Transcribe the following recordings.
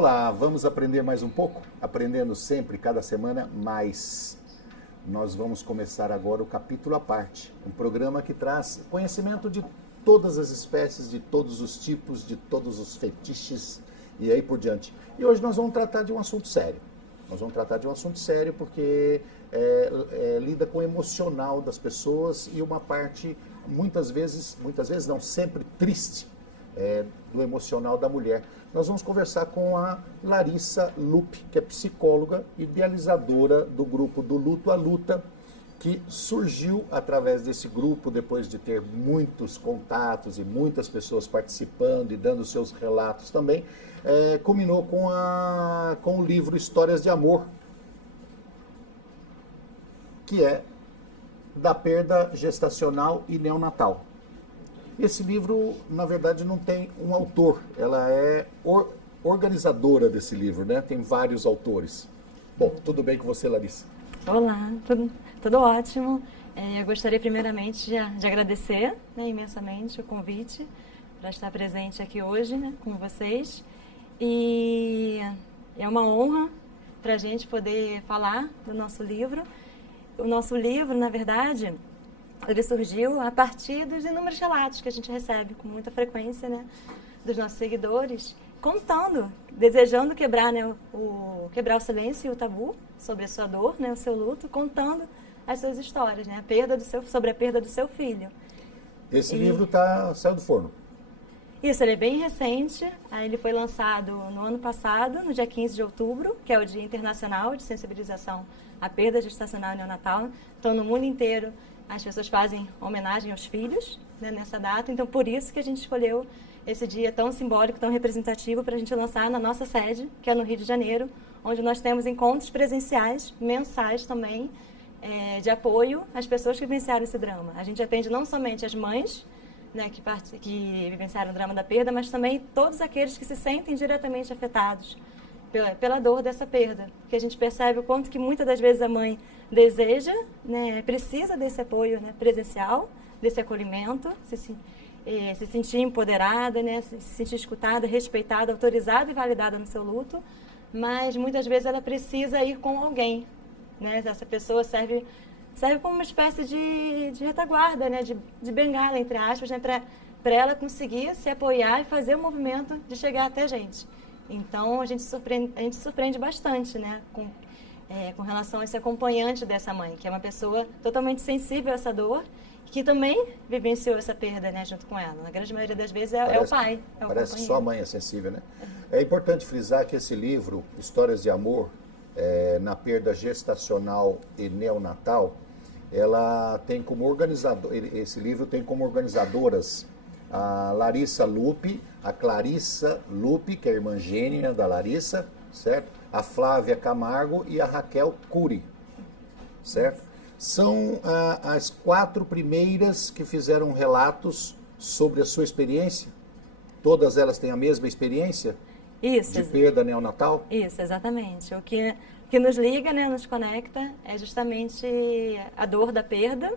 Olá, vamos aprender mais um pouco? Aprendendo sempre, cada semana, mais. Nós vamos começar agora o capítulo à parte, um programa que traz conhecimento de todas as espécies, de todos os tipos, de todos os fetiches e aí por diante. E hoje nós vamos tratar de um assunto sério. Nós vamos tratar de um assunto sério porque lida com o emocional das pessoas e uma parte, muitas vezes não, sempre triste, do emocional da mulher. Nós vamos conversar com a Larissa Lupe, que é psicóloga, idealizadora do grupo Do Luto à Luta, que surgiu através desse grupo, depois de ter muitos contatos e muitas pessoas participando e dando seus relatos também, culminou com o livro Histórias de Amor, que é da perda gestacional e neonatal. Esse livro, na verdade, não tem um autor, ela é organizadora desse livro, né? Tem vários autores. Bom, tudo bem com você, Larissa? Olá, tudo ótimo. Eu gostaria primeiramente de agradecer, né, imensamente o convite para estar presente aqui hoje, né, com vocês. E é uma honra para a gente poder falar do nosso livro. O nosso livro, na verdade, ele surgiu a partir dos inúmeros relatos que a gente recebe com muita frequência, né, dos nossos seguidores, contando, desejando quebrar, né, quebrar o silêncio e o tabu sobre a sua dor, né, o seu luto, contando as suas histórias, né, sobre a perda do seu filho. Esse livro saiu do forno. Isso, ele é bem recente. Ele foi lançado no ano passado, no dia 15 de outubro, que é o Dia Internacional de Sensibilização à Perda Gestacional e Neonatal. Então, no mundo inteiro, as pessoas fazem homenagem aos filhos, né, nessa data. Então, por isso que a gente escolheu esse dia tão simbólico, tão representativo, para a gente lançar na nossa sede, que é no Rio de Janeiro, onde nós temos encontros presenciais, mensais também, de apoio às pessoas que vivenciaram esse drama. A gente atende não somente as mães, né, que vivenciaram o drama da perda, mas também todos aqueles que se sentem diretamente afetados pela dor dessa perda. Porque a gente percebe o quanto que muitas das vezes a mãe deseja, né, precisa desse apoio, né, presencial, desse acolhimento, se sentir empoderada, né, se sentir escutada, respeitada, autorizada e validada no seu luto, mas muitas vezes ela precisa ir com alguém, né? Essa pessoa serve como uma espécie de retaguarda, né, de bengala, entre aspas, né, para ela conseguir se apoiar e fazer o movimento de chegar até a gente. Então, a gente surpreende bastante, né, com relação a esse acompanhante dessa mãe, que é uma pessoa totalmente sensível a essa dor, que também vivenciou essa perda, né, junto com ela. Na grande maioria das vezes é o pai. Parece que só a mãe é sensível, né? É importante frisar que esse livro, Histórias de Amor, na perda gestacional e neonatal, ela tem como organizador, esse livro tem como organizadoras a Larissa Lupe, a Clarissa Lupe, que é a irmã gêmea da Larissa, certo? A Flávia Camargo e a Raquel Cury, certo? São as 4 primeiras que fizeram relatos sobre a sua experiência. Todas elas têm a mesma experiência? Isso. De perda neonatal? Isso, exatamente. O que nos liga, né, nos conecta, é justamente a dor da perda.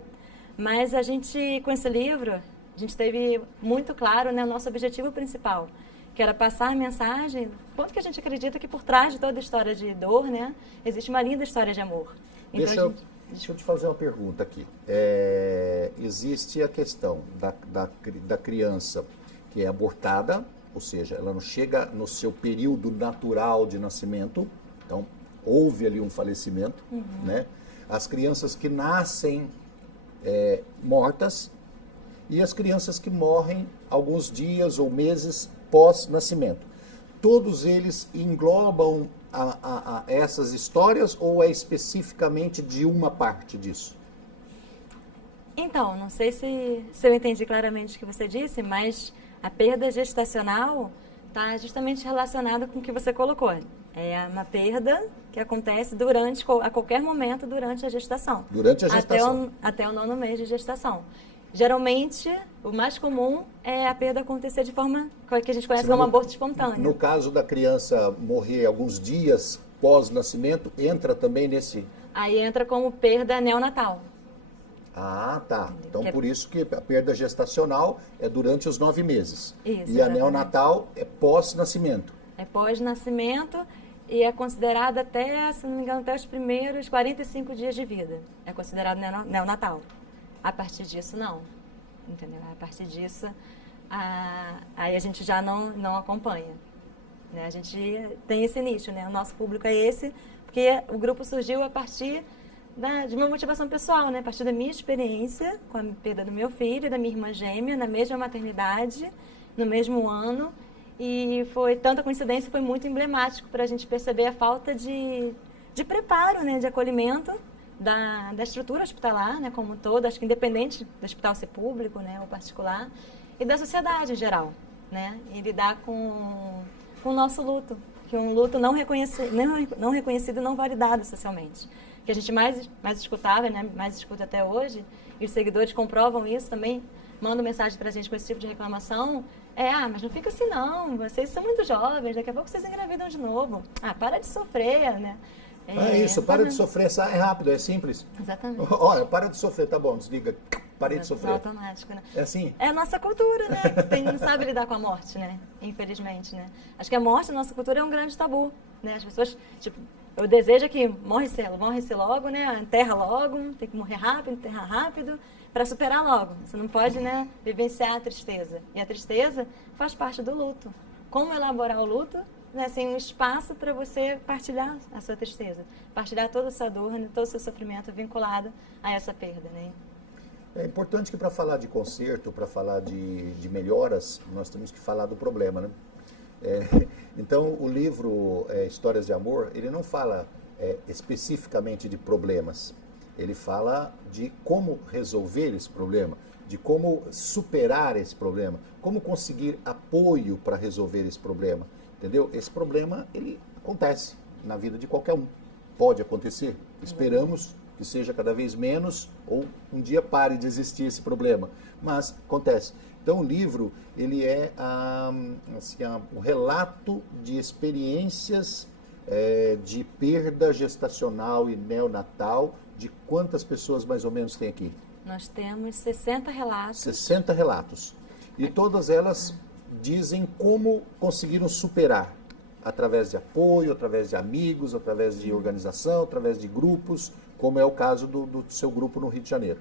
Mas a gente, com esse livro, a gente teve muito claro, né, o nosso objetivo principal, que era passar a mensagem, quanto que a gente acredita que por trás de toda história de dor, né, existe uma linda história de amor. Então, Deixa eu te fazer uma pergunta aqui. Existe a questão da criança que é abortada, ou seja, ela não chega no seu período natural de nascimento, então houve ali um falecimento, né? As crianças que nascem mortas e as crianças que morrem alguns dias ou meses pós-nascimento. Todos eles englobam essas histórias ou é especificamente de uma parte disso? Então, não sei se eu entendi claramente o que você disse, mas a perda gestacional está justamente relacionada com o que você colocou. É uma perda que acontece a qualquer momento durante a gestação. Durante a gestação. Até o 9º mês de gestação. Geralmente, o mais comum é a perda acontecer de forma que a gente conhece como aborto espontâneo. No caso da criança morrer alguns dias pós-nascimento, entra também nesse... Aí entra como perda neonatal. Ah, tá. Então, por isso que a perda gestacional é durante os 9 meses. Isso, e a neonatal é pós-nascimento. É pós-nascimento e é considerado até, se não me engano, até os primeiros 45 dias de vida. É considerado neonatal. A partir disso, não. Entendeu? A partir disso, aí a gente já não acompanha. Né? A gente tem esse nicho, né? O nosso público é esse, porque o grupo surgiu a partir de uma motivação pessoal, né? A partir da minha experiência com a perda do meu filho e da minha irmã gêmea, na mesma maternidade, no mesmo ano. E foi tanta coincidência, foi muito emblemático para a gente perceber a falta de preparo, né? De acolhimento da estrutura hospitalar, né? Como um todo, acho que independente do hospital ser público, né? Ou particular, e da sociedade em geral, né? E lidar com o nosso luto, que é um luto não reconhecido e não validado socialmente. Que a gente mais escutava, né, mais escuta até hoje, e os seguidores comprovam isso também, mandam mensagem pra gente com esse tipo de reclamação, mas não fica assim não, vocês são muito jovens, daqui a pouco vocês engravidam de novo. Para de sofrer, né? Para de sofrer, é rápido, é simples. Exatamente. Olha, para de sofrer, tá bom, desliga, parei de sofrer. É automático, né? É assim? É a nossa cultura, né? Não sabe lidar com a morte, né? Infelizmente, né? Acho que a morte na nossa cultura é um grande tabu, né? As pessoas, eu desejo que morre-se logo, né? Enterra logo, tem que morrer rápido, enterrar rápido, para superar logo. Você não pode, né, vivenciar a tristeza. E a tristeza faz parte do luto. Como elaborar o luto? Né, sem um espaço para você partilhar a sua tristeza, partilhar toda a sua dor, né, todo o seu sofrimento vinculado a essa perda. Né? É importante que para falar de conserto, para falar de melhoras, nós temos que falar do problema, né? Então, o livro Histórias de Amor, ele não fala especificamente de problemas, ele fala de como resolver esse problema, de como superar esse problema, como conseguir apoio para resolver esse problema. Entendeu? Esse problema, ele acontece na vida de qualquer um. Pode acontecer. Esperamos que seja cada vez menos ou um dia pare de existir esse problema. Mas acontece. Então o livro, ele é um relato de experiências de perda gestacional e neonatal. De quantas pessoas mais ou menos tem aqui? Nós temos 60 relatos. 60 relatos. E todas elas dizem como conseguiram superar, através de apoio, através de amigos, através de organização, através de grupos, como é o caso do seu grupo no Rio de Janeiro.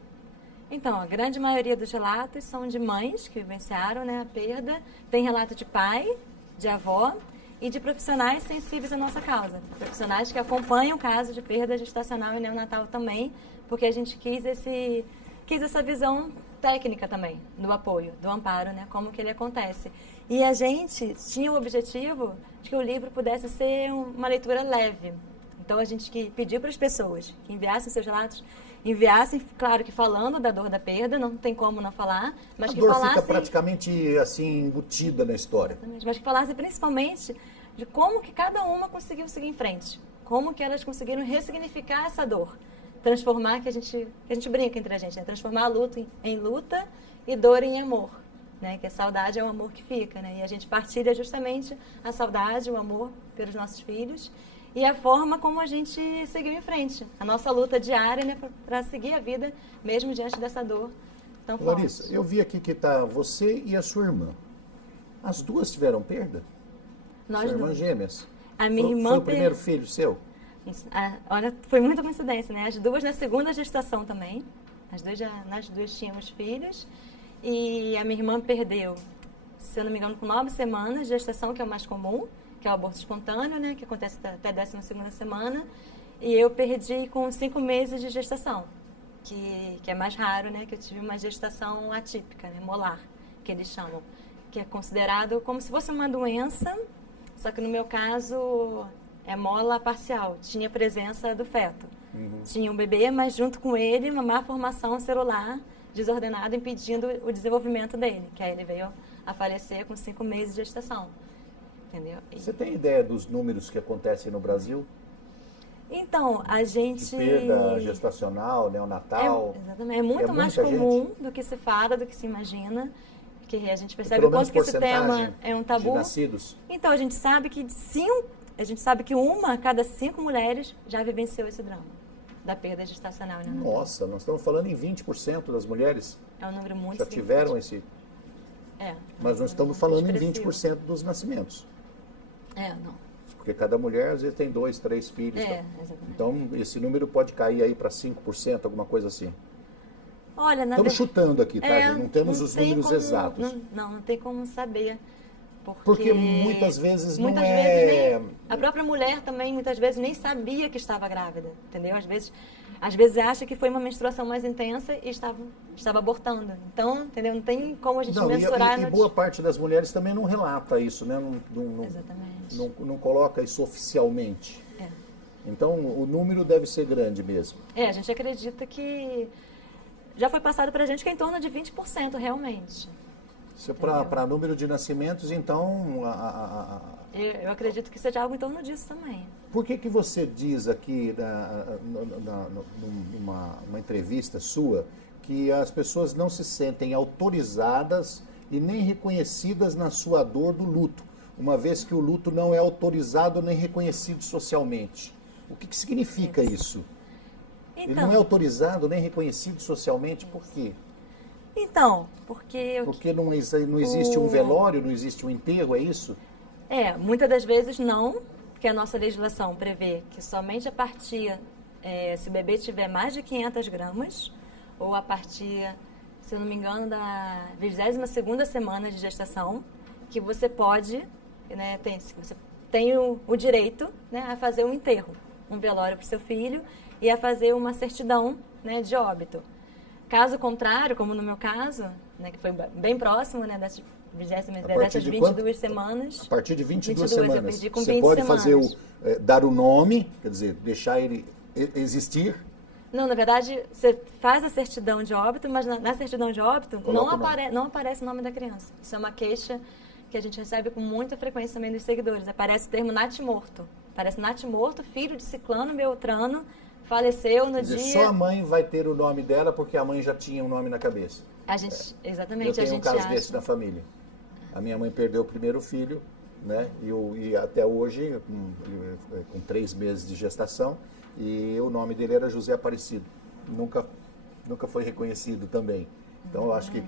Então, a grande maioria dos relatos são de mães que vivenciaram, né, a perda, tem relato de pai, de avó e de profissionais sensíveis à nossa causa, profissionais que acompanham o caso de perda gestacional e neonatal também, porque a gente quis essa visão técnica também, do apoio, do amparo, né? Como que ele acontece. E a gente tinha o objetivo de que o livro pudesse ser uma leitura leve. Então, a gente pediu para as pessoas que enviassem seus relatos, enviassem, claro que falando da dor da perda, não tem como não falar, mas a que dor falassem... fica praticamente, assim, embutida na história. Mas que falassem principalmente de como que cada uma conseguiu seguir em frente, como que elas conseguiram ressignificar essa dor. Transformar, que a gente brinca entre a gente, né? Transformar a luta em luta e dor em amor, né? Que a saudade é o amor que fica, né? E a gente partilha justamente a saudade, o amor pelos nossos filhos e a forma como a gente seguiu em frente. A nossa luta diária, né? Para seguir a vida, mesmo diante dessa dor tão forte. Larissa, eu vi aqui que está você e a sua irmã. As duas tiveram perda? Nós sua irmã duas. Gêmeas. A minha irmã... Foi o primeiro filho seu? Olha, foi muita coincidência, né? As duas na segunda gestação também. Nós duas tínhamos filhos. E a minha irmã perdeu, se eu não me engano, com 9 semanas de gestação, que é o mais comum, que é o aborto espontâneo, né? Que acontece até a 12ª semana. E eu perdi com 5 meses de gestação, que é mais raro, né? Que eu tive uma gestação atípica, né? Molar, que eles chamam. Que é considerado como se fosse uma doença, só que no meu caso... é mola parcial, tinha presença do feto. Tinha um bebê, mas junto com ele uma má formação celular desordenada, impedindo o desenvolvimento dele, que aí ele veio a falecer com 5 meses de gestação. Entendeu? Você tem ideia dos números que acontecem no Brasil? Então, a gente... De perda gestacional, neonatal? Exatamente, é muito mais comum do que se fala, do que se imagina. Que a gente percebe o quanto que esse tema é um tabu. De nascidos. Então, a gente sabe que uma a cada 5 mulheres já vivenciou esse drama da perda gestacional. Né? Nossa, nós estamos falando em 20% das mulheres. É um número muito já tiveram esse... Mas nós estamos falando em 20% dos nascimentos. Não. Porque cada mulher, às vezes, tem 2, 3 filhos. Exatamente. Então, esse número pode cair aí para 5%, alguma coisa assim. Olha, estamos chutando aqui, tá, gente? Não temos os números exatos. Não tem como saber. Porque muitas vezes não a própria mulher também, muitas vezes, nem sabia que estava grávida, entendeu? Às vezes acha que foi uma menstruação mais intensa e estava abortando. Então, entendeu? Não tem como a gente mensurar. E boa parte das mulheres também não relata isso, né? Exatamente. Não coloca isso oficialmente. Então, o número deve ser grande mesmo. A gente acredita que já foi passado para a gente que é em torno de 20% realmente. Para número de nascimentos, então... Eu acredito que seja algo em torno disso também. Por que você diz aqui, numa entrevista sua, que as pessoas não se sentem autorizadas e nem reconhecidas na sua dor do luto, uma vez que o luto não é autorizado nem reconhecido socialmente? O que significa isso? Então, ele não é autorizado nem reconhecido socialmente, por quê? Então, porque não existe um velório, não existe um enterro, é isso? Muitas das vezes não, porque a nossa legislação prevê que somente a partir, se o bebê tiver mais de 500 gramas, ou a partir, se eu não me engano, da 22ª semana de gestação, que você pode, né, você tem o direito, né, a fazer um enterro, um velório para o seu filho e a fazer uma certidão, né, de óbito. Caso contrário, como no meu caso, né, que foi bem próximo, né, dessas 22 semanas. A partir de 22 semanas. Eu perdi com você 20 pode semanas. fazer dar o nome, quer dizer, deixar ele existir? Não, na verdade, você faz a certidão de óbito, mas na certidão de óbito não aparece o nome da criança. Isso é uma queixa que a gente recebe com muita frequência também dos seguidores. Aparece o termo natimorto. Aparece natimorto, filho de ciclano, beltrano, faleceu no dia... Só a mãe vai ter o nome dela porque a mãe já tinha um nome na cabeça. Exatamente. Eu tenho um caso desse na família. A minha mãe perdeu o primeiro filho, né? E até hoje, com 3 meses de gestação, e o nome dele era José Aparecido. Nunca foi reconhecido também. Então, eu acho que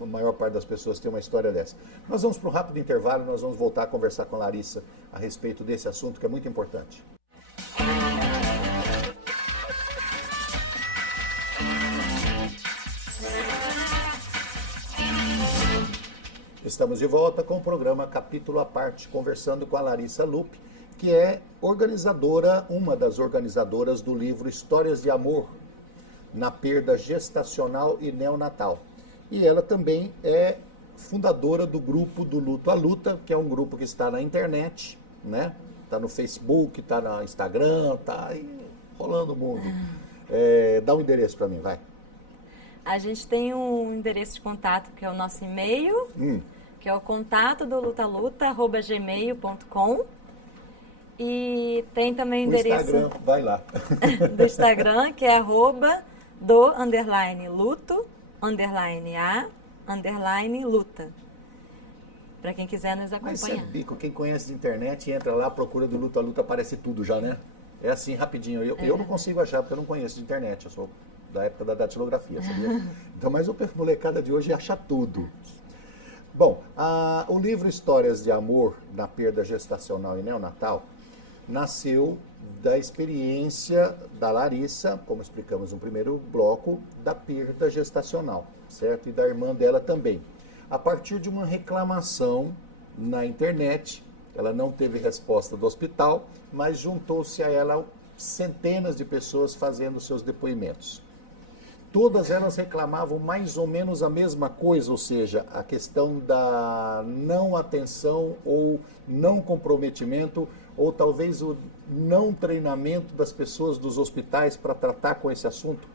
a maior parte das pessoas tem uma história dessa. Nós vamos para um rápido intervalo, nós vamos voltar a conversar com a Larissa a respeito desse assunto que é muito importante. Estamos de volta com o programa Capítulo à Parte, conversando com a Larissa Lupe, que é uma das organizadoras do livro Histórias de Amor na Perda Gestacional e Neonatal. E ela também é fundadora do grupo do Luto à Luta, que é um grupo que está na internet, né? Está no Facebook, está no Instagram, está aí rolando o mundo. Dá um endereço para mim, vai. A gente tem um endereço de contato, que é o nosso e-mail, que é o contato do lutaluta@gmail.com. E tem também o endereço... Instagram, vai lá. do Instagram, que é @do_luto_a_luta. Para quem quiser nos acompanhar. Mas é bico, quem conhece de internet, entra lá, procura do Luto à Luta, aparece tudo já, né? É assim, rapidinho. Eu não consigo achar, porque eu não conheço de internet. Eu sou da época da datilografia, sabia? Então, mas o molecada de hoje acha tudo. Bom, o livro Histórias de Amor na Perda Gestacional e Neonatal nasceu da experiência da Larissa, como explicamos no primeiro bloco, da perda gestacional, certo? E da irmã dela também. A partir de uma reclamação na internet, ela não teve resposta do hospital, mas juntou-se a ela centenas de pessoas fazendo seus depoimentos. Todas elas reclamavam mais ou menos a mesma coisa, ou seja, a questão da não atenção ou não comprometimento, ou talvez o não treinamento das pessoas dos hospitais para tratar com esse assunto?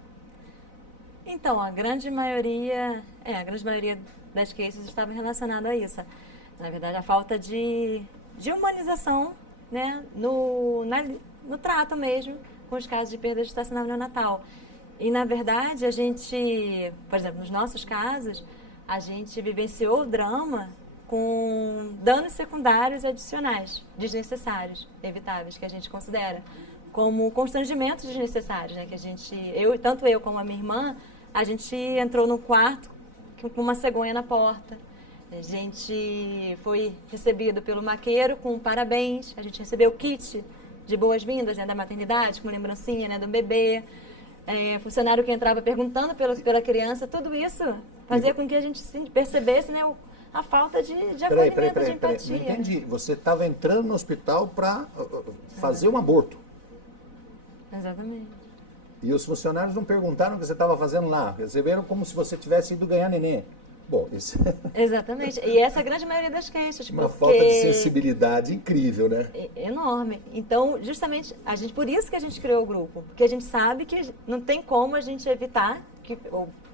Então, a grande maioria das cases estavam relacionadas a isso. Na verdade, a falta de humanização, né, no trato mesmo com os casos de perda gestacional neonatal. E, na verdade, a gente, por exemplo, nos nossos casos, a gente vivenciou o drama com danos secundários adicionais, desnecessários, evitáveis, que a gente considera como constrangimentos desnecessários, né? Que tanto eu como a minha irmã, a gente entrou no quarto com uma cegonha na porta, A gente foi recebido pelo maqueiro com parabéns, a gente recebeu o kit de boas-vindas, né, da maternidade, com lembrancinha, né, do bebê, funcionário que entrava perguntando pela criança, tudo isso fazia com que a gente percebesse, né, a falta de acolhimento, de empatia. Não entendi. Você estava entrando no hospital para fazer um aborto. Exatamente. E os funcionários não perguntaram o que você estava fazendo lá. Receberam como se você tivesse ido ganhar neném. Bom, isso Exatamente. E essa é a grande maioria das queixas. Uma falta de sensibilidade incrível, né? Enorme. Então, justamente, por isso que a gente criou o grupo. Porque a gente sabe que não tem como a gente evitar que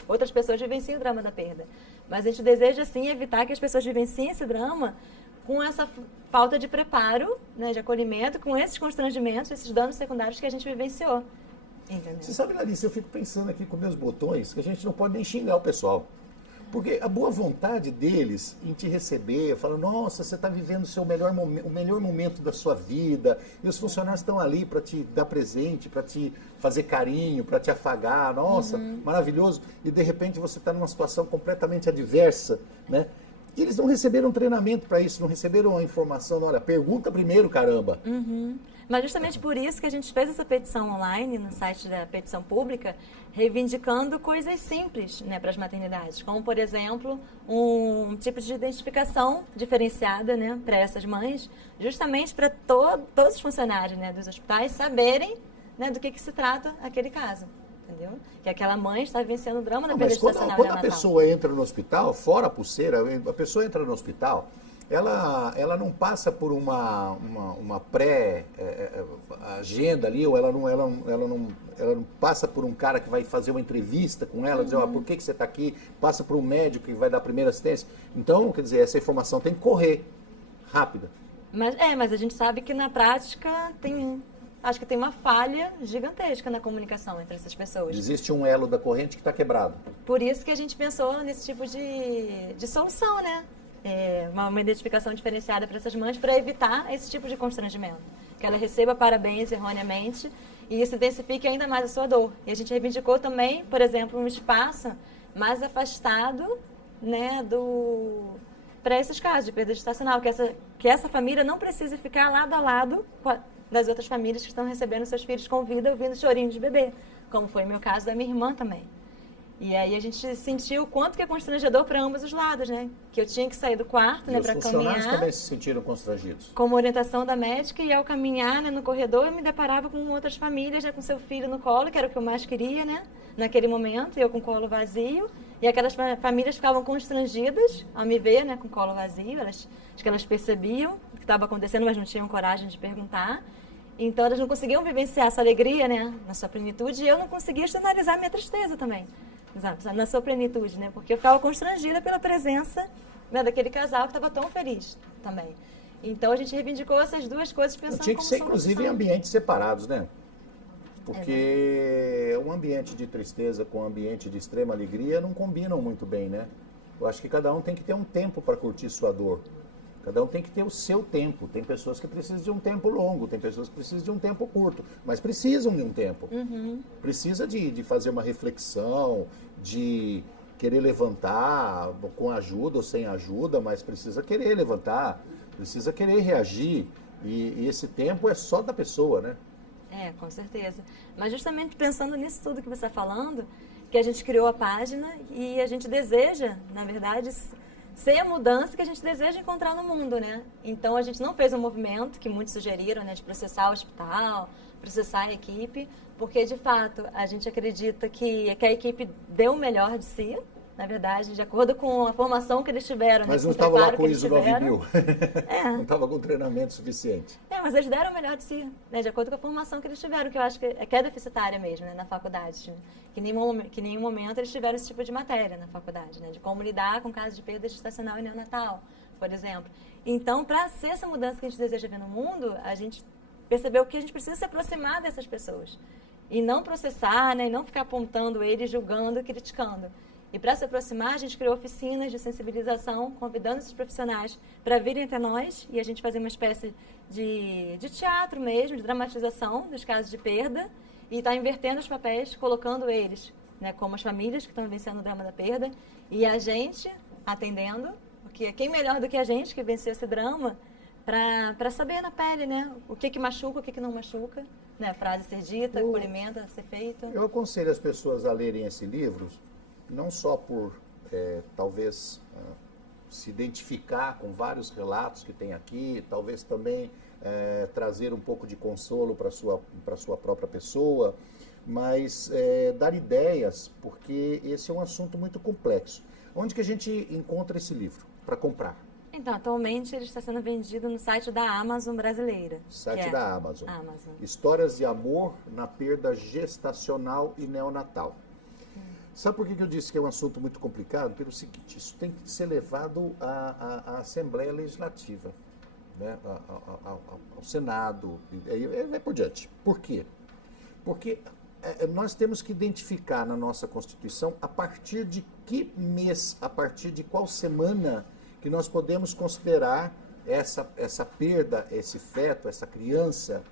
outras pessoas vivenciem o drama da perda. Mas a gente deseja, sim, evitar que as pessoas vivenciem esse drama com essa falta de preparo, né, de acolhimento, com esses constrangimentos, esses danos secundários que a gente vivenciou. Entendeu? Você sabe, Larissa, eu fico pensando aqui com meus botões que a gente não pode nem xingar o pessoal. Porque a boa vontade deles em te receber, falando, nossa, você está vivendo o melhor momento da sua vida, e os funcionários estão ali para te dar presente, para te fazer carinho, para te afagar, nossa, maravilhoso, e de repente você está numa situação completamente adversa, né? E eles não receberam treinamento para isso, não receberam a informação, olha, pergunta primeiro, caramba. Mas justamente por isso que a gente fez essa petição online no site da petição pública, reivindicando coisas simples, né, para as maternidades, como, por exemplo, um tipo de identificação diferenciada, né, para essas mães, justamente para todos os funcionários, né, dos hospitais saberem, né, do que se trata aquele caso. Entendeu? Que aquela mãe está vivenciando o drama da perda gestacional neonatal. Quando a pessoa entra no hospital, fora a pulseira, a pessoa entra no hospital, ela não passa por uma pré-agenda ali, ou ela não passa por um cara que vai fazer uma entrevista com ela, dizer, por que você está aqui, passa por um médico que vai dar a primeira assistência. Então, quer dizer, essa informação tem que correr rápida. Mas a gente sabe que na prática acho que tem uma falha gigantesca na comunicação entre essas pessoas. Existe um elo da corrente que está quebrado. Por isso que a gente pensou nesse tipo de solução, né? Uma identificação diferenciada para essas mães para evitar esse tipo de constrangimento. Que ela receba parabéns erroneamente e isso intensifique ainda mais a sua dor. E a gente reivindicou também, por exemplo, um espaço mais afastado, né, para esses casos de perda gestacional, que essa família não precise ficar lado a lado das outras famílias que estão recebendo seus filhos com vida ouvindo chorinho de bebê, como foi o meu caso da minha irmã também. E aí a gente sentiu o quanto que é constrangedor para ambos os lados, né? Que eu tinha que sair do quarto, né, para caminhar. Os funcionários também se sentiram constrangidos. Com uma orientação da médica, e ao caminhar, né, no corredor, eu me deparava com outras famílias, né, com seu filho no colo, que era o que eu mais queria, né, naquele momento, e eu com o colo vazio. E aquelas famílias ficavam constrangidas ao me ver, né, com o colo vazio. Acho que elas percebiam o que estava acontecendo, mas não tinham coragem de perguntar. Então, elas não conseguiam vivenciar essa alegria, né, na sua plenitude, e eu não conseguia externalizar minha tristeza também, na sua plenitude, né, porque eu ficava constrangida pela presença, né, daquele casal que estava tão feliz também. Então, a gente reivindicou essas duas coisas pensando tinha que ser, solução. inclusive, em ambientes separados, né? Porque um ambiente de tristeza com um ambiente de extrema alegria não combinam muito bem, né? Eu acho que cada um tem que ter um tempo para curtir sua dor. Cada um tem que ter o seu tempo. Tem pessoas que precisam de um tempo longo, tem pessoas que precisam de um tempo curto, mas precisam de um tempo. Precisa de fazer uma reflexão, de querer levantar, com ajuda ou sem ajuda, mas precisa querer levantar, precisa querer reagir. E esse tempo é só da pessoa, né? Com certeza. Mas justamente pensando nisso tudo que você está falando, que a gente criou a página e a gente deseja, na verdade, ser a mudança que a gente deseja encontrar no mundo, né? Então, a gente não fez um movimento que muitos sugeriram, né, de processar o hospital, processar a equipe, porque, de fato, a gente acredita que a equipe deu o melhor de si, na verdade, de acordo com a formação que eles tiveram. Mas né, não estava lá com o ISO 9000. Não estava com treinamento suficiente. Mas eles deram o melhor de si, né, de acordo com a formação que eles tiveram, que eu acho que é deficitária mesmo, né, na faculdade. Que em nenhum momento eles tiveram esse tipo de matéria na faculdade, né, de como lidar com casos de perda gestacional e neonatal, por exemplo. Então, para ser essa mudança que a gente deseja ver no mundo, a gente percebeu que a gente precisa se aproximar dessas pessoas. E não processar, né, e não ficar apontando eles, julgando, criticando. E para se aproximar, a gente criou oficinas de sensibilização, convidando esses profissionais para virem até nós e a gente fazer uma espécie de teatro mesmo, de dramatização dos casos de perda e está invertendo os papéis, colocando eles, né, como as famílias que estão vivenciando o drama da perda e a gente atendendo, Porque quem melhor do que a gente que venceu esse drama para saber na pele, né? O que machuca, o que não machuca, né? A frase ser dita, o acolhimento a ser feito. Eu aconselho as pessoas a lerem esse livro, não só por, talvez, se identificar com vários relatos que tem aqui, talvez também trazer um pouco de consolo para a sua própria pessoa, mas dar ideias, porque esse é um assunto muito complexo. Onde que a gente encontra esse livro para comprar? Então, atualmente ele está sendo vendido no site da Amazon brasileira. Site da Amazon. Histórias de amor na perda gestacional e neonatal. Sabe por que eu disse que é um assunto muito complicado? Pelo seguinte, isso tem que ser levado à Assembleia Legislativa, né? ao Senado, e por diante. Por quê? Porque nós temos que identificar na nossa Constituição a partir de que mês, a partir de qual semana que nós podemos considerar essa perda, esse feto, essa criança,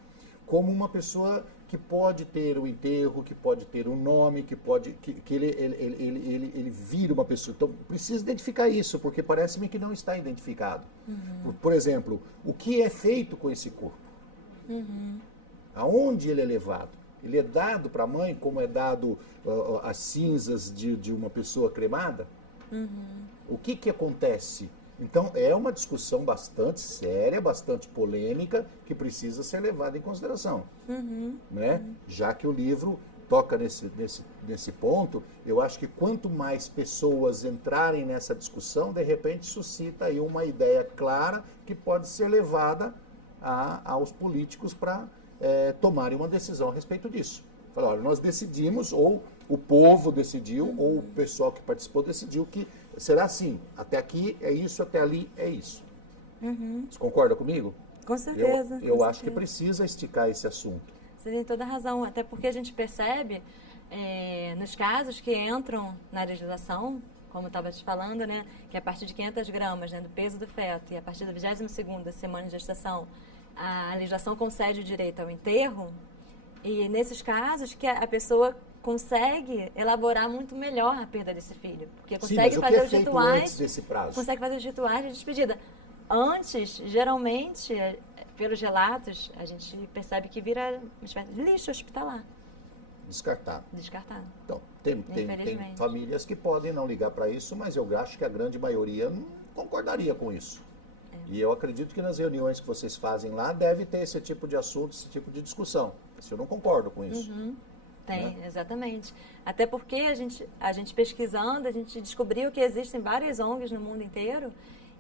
como uma pessoa que pode ter um enterro, que pode ter um nome, que ele vira uma pessoa. Então, precisa identificar isso, porque parece-me que não está identificado. Por exemplo, o que é feito com esse corpo? Aonde ele é levado? Ele é dado para a mãe, como é dado as cinzas de uma pessoa cremada? O que acontece? Então, é uma discussão bastante séria, bastante polêmica, que precisa ser levada em consideração. Né? Já que o livro toca nesse ponto, eu acho que quanto mais pessoas entrarem nessa discussão, de repente suscita aí uma ideia clara que pode ser levada aos políticos para tomarem uma decisão a respeito disso. Falar, olha, nós decidimos, ou o povo decidiu, ou o pessoal que participou decidiu que será assim, até aqui é isso, até ali é isso. Você concorda comigo? Com certeza. Eu acho que precisa esticar esse assunto. Você tem toda a razão, até porque a gente percebe nos casos que entram na legislação, como eu estava te falando, né, que a partir de 500 gramas, né, do peso do feto e a partir da 22ª semana de gestação, a legislação concede o direito ao enterro, e nesses casos que a pessoa consegue elaborar muito melhor a perda desse filho, porque consegue fazer os rituais antes desse prazo? Consegue fazer os rituais de despedida. Antes, geralmente, pelos relatos, a gente percebe que vira lixo hospitalar. Descartado. Então, tem famílias que podem não ligar para isso, mas eu acho que a grande maioria não concordaria com isso. E eu acredito que nas reuniões que vocês fazem lá deve ter esse tipo de assunto, esse tipo de discussão. Eu não concordo com isso. Tem, né? Exatamente. Até porque a gente pesquisando, a gente descobriu que existem várias ONGs no mundo inteiro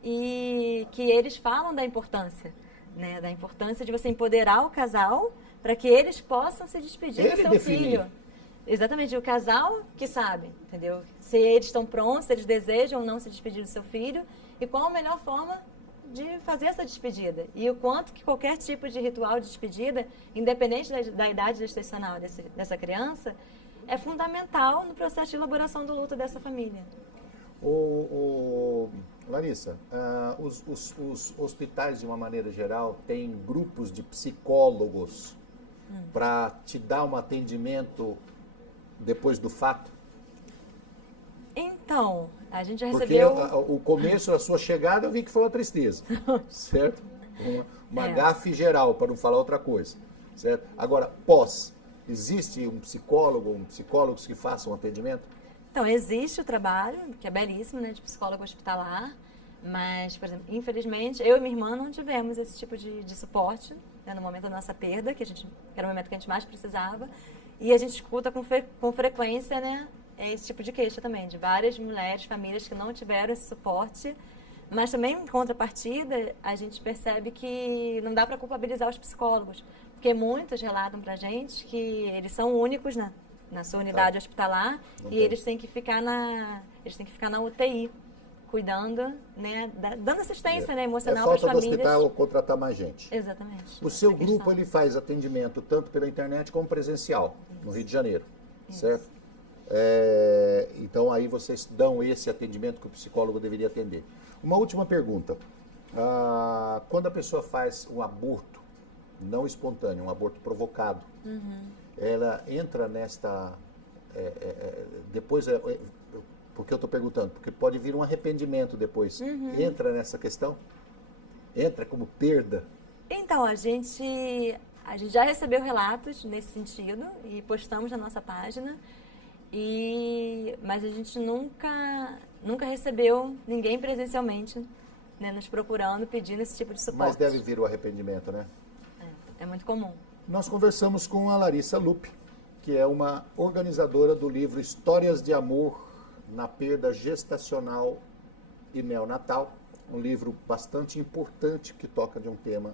e que eles falam da importância, né? Da importância de você empoderar o casal para que eles possam se despedir do seu filho. Exatamente, o casal que sabe, entendeu? Se eles estão prontos, se eles desejam ou não se despedir do seu filho e qual a melhor forma de fazer essa despedida. E o quanto que qualquer tipo de ritual de despedida, independente da idade gestacional dessa criança, é fundamental no processo de elaboração do luto dessa família. Larissa, os hospitais, de uma maneira geral, têm grupos de psicólogos para te dar um atendimento depois do fato? Então, a gente já recebeu... Porque o começo da sua chegada eu vi que foi uma tristeza, certo? Uma gafe geral, para não falar outra coisa, certo? Agora, existe um psicólogos que façam atendimento? Então, existe o trabalho, que é belíssimo, né, de psicólogo hospitalar, mas, por exemplo, infelizmente, eu e minha irmã não tivemos esse tipo de suporte, né, no momento da nossa perda, que era o momento que a gente mais precisava, e a gente escuta com frequência, né, esse tipo de queixa também, de várias mulheres, famílias que não tiveram esse suporte, mas também, em contrapartida, a gente percebe que não dá para culpabilizar os psicólogos, porque muitos relatam para a gente que eles são únicos na sua unidade hospitalar e eles têm que ficar na UTI, cuidando, né, dando assistência, né, emocional para as famílias. Falta do hospital contratar mais gente. Exatamente. O seu grupo, ele faz atendimento tanto pela internet como presencial, no Rio de Janeiro, certo? Então, aí vocês dão esse atendimento que o psicólogo deveria atender. Uma última pergunta. Quando a pessoa faz um aborto não espontâneo, um aborto provocado, ela entra nesta... depois, Por que eu estou perguntando? Porque pode vir um arrependimento depois. Entra nessa questão? Entra como perda? Então, a gente já recebeu relatos nesse sentido e postamos na nossa página, mas a gente nunca recebeu ninguém presencialmente, né, nos procurando, pedindo esse tipo de suporte. Mas deve vir o arrependimento, né? É muito comum. Nós conversamos com a Larissa Lupe, que é uma organizadora do livro Histórias de Amor na Perda Gestacional e Neonatal, um livro bastante importante que toca de um tema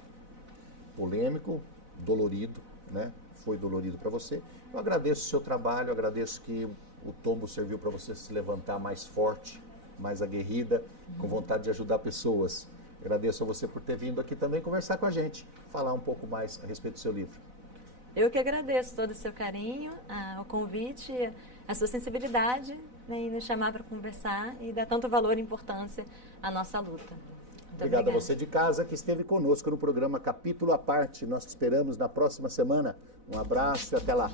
polêmico, dolorido, né? Foi dolorido para você. Eu agradeço o seu trabalho, agradeço que o tombo serviu para você se levantar mais forte, mais aguerrida, com vontade de ajudar pessoas. Agradeço a você por ter vindo aqui também conversar com a gente, falar um pouco mais a respeito do seu livro. Eu que agradeço todo o seu carinho, o convite, a sua sensibilidade, né, e nos chamar para conversar e dar tanto valor e importância à nossa luta. Muito Obrigado a você de casa que esteve conosco no programa Capítulo à Parte. Nós te esperamos na próxima semana. Um abraço e até lá.